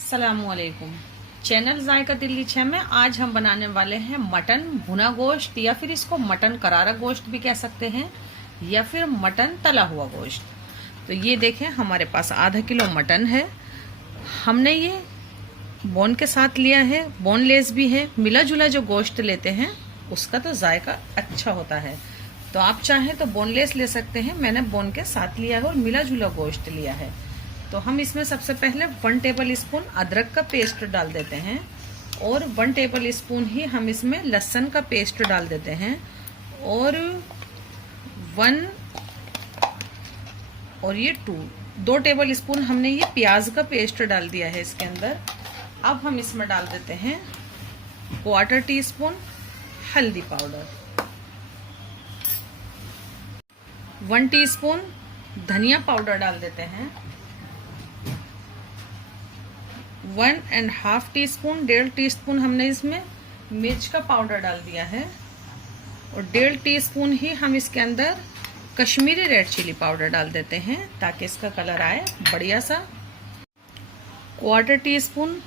अस्सलामुअलैकुम। चैनल जायका दिल्ली 6 में आज हम बनाने वाले हैं मटन भुना गोश्त, या फिर इसको मटन करारा गोश्त भी कह सकते हैं, या फिर मटन तला हुआ गोश्त। तो ये देखें, हमारे पास आधा किलो मटन है। हमने ये बोन के साथ लिया है, बोनलेस भी है। मिला जुला जो गोश्त लेते हैं उसका तो जायका अच्छा होता है, तो आप चाहें तो बोनलेस ले सकते हैं। मैंने बोन के साथ लिया है और मिला जुला गोश्त लिया है। तो हम इसमें सबसे पहले 1 टेबल स्पून अदरक का पेस्ट डाल देते हैं, और 1 टेबल स्पून ही हम इसमें लहसुन का पेस्ट डाल देते हैं, और 2 टेबल स्पून हमने ये प्याज का पेस्ट डाल दिया है इसके अंदर। अब हम इसमें डाल देते हैं 1/4 टीस्पून हल्दी पाउडर, 1 टीस्पून धनिया पाउडर डाल देते हैं, 1.5 टीस्पून 1.5 टीस्पून हमने इसमें मिर्च का पाउडर डाल दिया है, और 1.5 टीस्पून ही हम इसके अंदर कश्मीरी रेड चिली पाउडर डाल देते हैं ताकि इसका कलर आए बढ़िया सा। 1/4 टीस्पून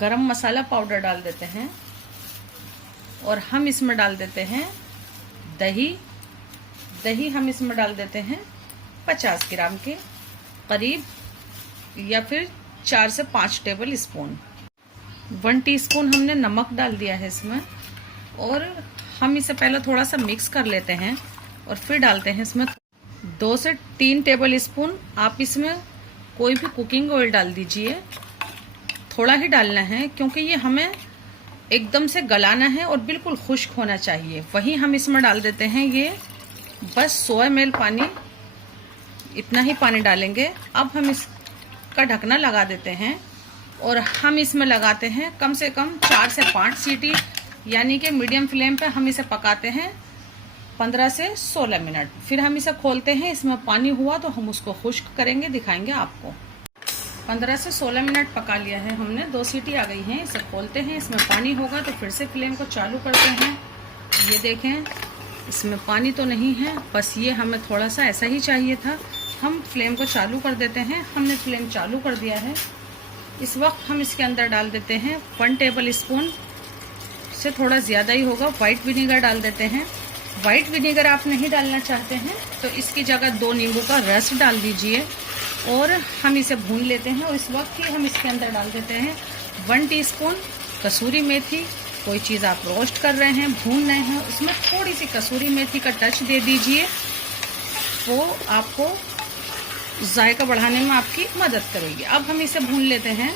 गरम मसाला पाउडर डाल देते हैं, और हम इसमें डाल देते हैं दही हम इसमें डाल देते हैं 50 ग्राम के करीब, या फिर 4 से 5 टेबल स्पून। 1 टीस्पून हमने नमक डाल दिया है इसमें, और हम इसे पहले थोड़ा सा मिक्स कर लेते हैं, और फिर डालते हैं इसमें 2 से 3 टेबल स्पून। आप इसमें कोई भी कुकिंग ऑयल डाल दीजिए, थोड़ा ही डालना है क्योंकि ये हमें एकदम से गलाना है और बिल्कुल खुश्क होना चाहिए। वहीं हम इसमें डाल देते हैं ये बस 100 ml पानी, इतना ही पानी डालेंगे। अब हम इसका ढकना लगा देते हैं, और हम इसमें लगाते हैं कम से कम 4 से 5 सीटी, यानी कि मीडियम फ्लेम पे हम इसे पकाते हैं 15 से 16 मिनट। फिर हम इसे खोलते हैं, इसमें पानी हुआ तो हम उसको खुश्क करेंगे, दिखाएंगे आपको। 15 से 16 मिनट पका लिया है हमने, 2 सीटी आ गई हैं। इसे खोलते हैं, इसमें पानी होगा तो फिर से फ्लेम को चालू करते हैं। ये देखें, इसमें पानी तो नहीं है, बस ये हमें थोड़ा सा ऐसा ही चाहिए था। हम फ्लेम को चालू कर देते हैं। हमने फ्लेम चालू कर दिया है। इस वक्त हम इसके अंदर डाल देते हैं 1 टेबल स्पून से थोड़ा ज़्यादा ही होगा वाइट विनेगर डाल देते हैं। वाइट विनेगर आप नहीं डालना चाहते हैं तो इसकी जगह 2 नींबू का रस डाल दीजिए, और हम इसे भून लेते हैं। और इस वक्त ही हम इसके अंदर डाल देते हैं 1 टीस्पून कसूरी मेथी। कोई चीज़ आप रोस्ट कर रहे हैं, भून रहे हैं, उसमें थोड़ी सी कसूरी मेथी का टच दे दीजिए, वो आपको जायका बढ़ाने में आपकी मदद करेगी। अब हम इसे भून लेते हैं।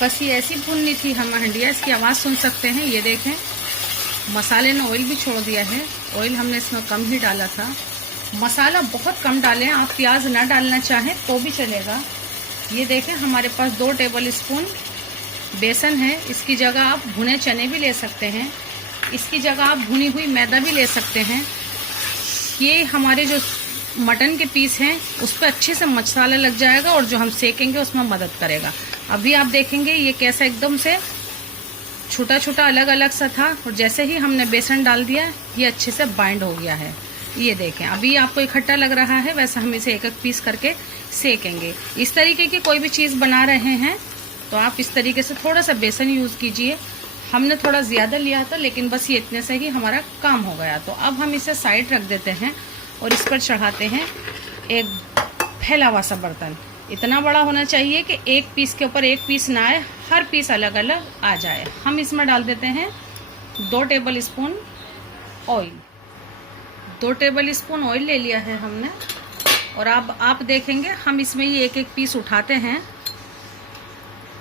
बस ये ऐसी भूननी थी हम हंडिया, इसकी आवाज़ सुन सकते हैं। ये देखें, मसाले ने ऑयल भी छोड़ दिया है। ऑयल हमने इसमें कम ही डाला था। मसाला बहुत कम डालें, आप प्याज ना डालना चाहें तो भी चलेगा। ये देखें, हमारे पास 2 टेबल स्पून बेसन है। इसकी जगह आप भुने चने भी ले सकते हैं, इसकी जगह आप भुनी हुई मैदा भी ले सकते हैं। ये हमारे जो मटन के पीस हैं उस पर अच्छे से मसाला लग जाएगा, और जो हम सेकेंगे उसमें मदद करेगा। अभी आप देखेंगे ये कैसा एकदम से छोटा छोटा अलग अलग सा था, और जैसे ही हमने बेसन डाल दिया ये अच्छे से बाइंड हो गया है। ये देखें, अभी आपको इकट्ठा लग रहा है, वैसे हम इसे एक एक पीस करके सेकेंगे। इस तरीके की कोई भी चीज़ बना रहे हैं तो आप इस तरीके से थोड़ा सा बेसन यूज़ कीजिए। हमने थोड़ा ज़्यादा लिया था, लेकिन बस ये इतने से ही हमारा काम हो गया। तो अब हम इसे साइड रख देते हैं, और इस पर चढ़ाते हैं एक फैला हुआ सा बर्तन। इतना बड़ा होना चाहिए कि एक पीस के ऊपर एक पीस ना आए, हर पीस अलग अलग आ जाए। हम इसमें डाल देते हैं 2 table spoon oil. 2 table spoon oil ले लिया है हमने, और अब आप देखेंगे हम इसमें ये एक एक पीस उठाते हैं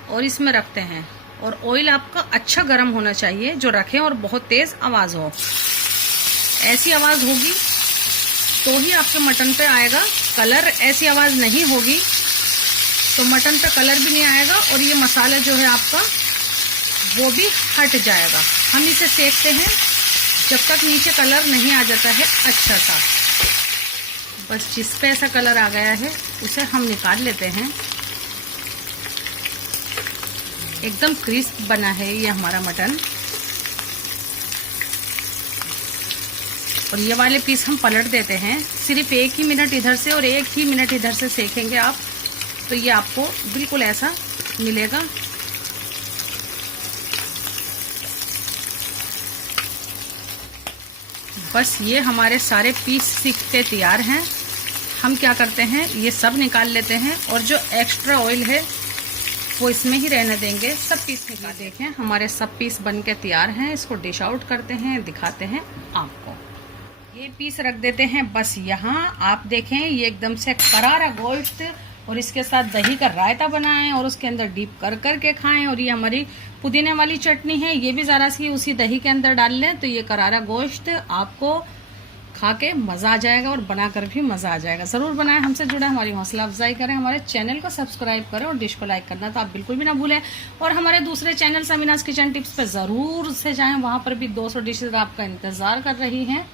और इसमें रखते हैं। और ऑयल आपका अच्छा गर्म होना चाहिए, जो रखें, और बहुत तेज़ आवाज़ हो। ऐसी आवाज़ होगी तो ही आपके मटन पे आएगा कलर। ऐसी आवाज़ नहीं होगी तो मटन पे कलर भी नहीं आएगा, और ये मसाला जो है आपका वो भी हट जाएगा। हम इसे सेकते हैं जब तक नीचे कलर नहीं आ जाता है अच्छा सा। बस जिस पे ऐसा कलर आ गया है उसे हम निकाल लेते हैं। एकदम क्रिस्प बना है ये हमारा मटन। और ये वाले पीस हम पलट देते हैं। सिर्फ 1 ही मिनट इधर से और 1 ही मिनट इधर से सेकेंगे आप। तो ये आपको बिल्कुल ऐसा मिलेगा। बस ये हमारे सारे पीस सीख के तैयार हैं। हम क्या करते हैं, ये सब निकाल लेते हैं और जो एक्स्ट्रा ऑयल है वो इसमें ही रहने देंगे। सब पीस निकाल, देखें हमारे सब पीस बन के तैयार हैं। इसको डिश आउट करते हैं, दिखाते हैं आपको। ये पीस रख देते हैं बस यहाँ। आप देखें ये एकदम से करारा गोश्त और इसके साथ दही का रायता बनाएं और उसके अंदर डीप कर करके खाएं। और ये हमारी पुदीने वाली चटनी है, ये भी ज़रा सी उसी दही के अंदर डाल लें तो ये करारा गोश्त आपको खा के मज़ा आ जाएगा और बनाकर भी मज़ा आ जाएगा। ज़रूर बनाएं, हमसे जुड़े, हमारी हौसला अफजाई करें, हमारे चैनल को सब्सक्राइब करें और डिश को लाइक करना तो आप बिल्कुल भी ना भूलें। और हमारे दूसरे चैनल समीनाज किचन टिप्स पे ज़रूर से जाएं, वहाँ पर भी 200 डिशेज आपका इंतज़ार कर रही हैं।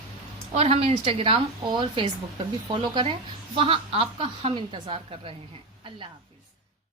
और हमें इंस्टाग्राम और फेसबुक पर भी फॉलो करें, वहाँ आपका हम इंतज़ार कर रहे हैं। अल्लाह हाफ़िज़।